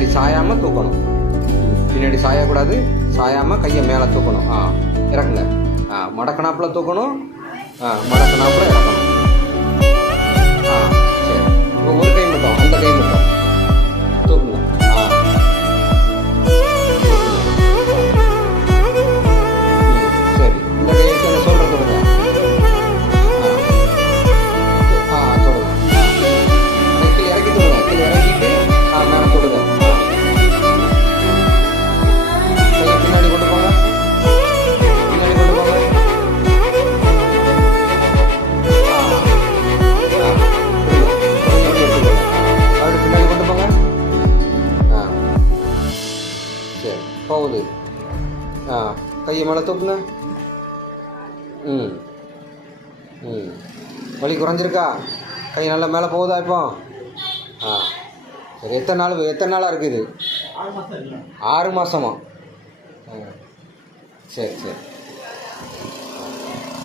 பின்னாடி சாயாமல் தூக்கணும். பின்னாடி சாயக்கூடாது, சாயாமல் கையை மேலே தூக்கணும். இறக்குங்க. மடக்கனாப்பில் தூக்கணும். மடக்கனாப்பில் இறக்கணும். சரி. இப்போ ஒரு கை மட்டும், அந்த கை மட்டும் தூக்குங்க. சரி. இந்த கை வச்சு என்ன சொல்கிறது கொடுங்க. தொடுங்க. கீழே இறக்கி தொடுங்க. கீழே இறக்கிட்டு மேலே தொடுங்க. கையை பின்னாடி கொண்டு போங்க. பின்னாடி கொண்டு போங்க. பின்னாடி கொண்டு போங்க. சரி, போகுது. கையை மேலே தூக்குங்க. வலி குறைஞ்சிருக்கா? கை நல்லா மேலே போகுதா இப்போ? சரி. எத்தனை நாளாக இருக்குது? 6 மாதமா? சரி சரி.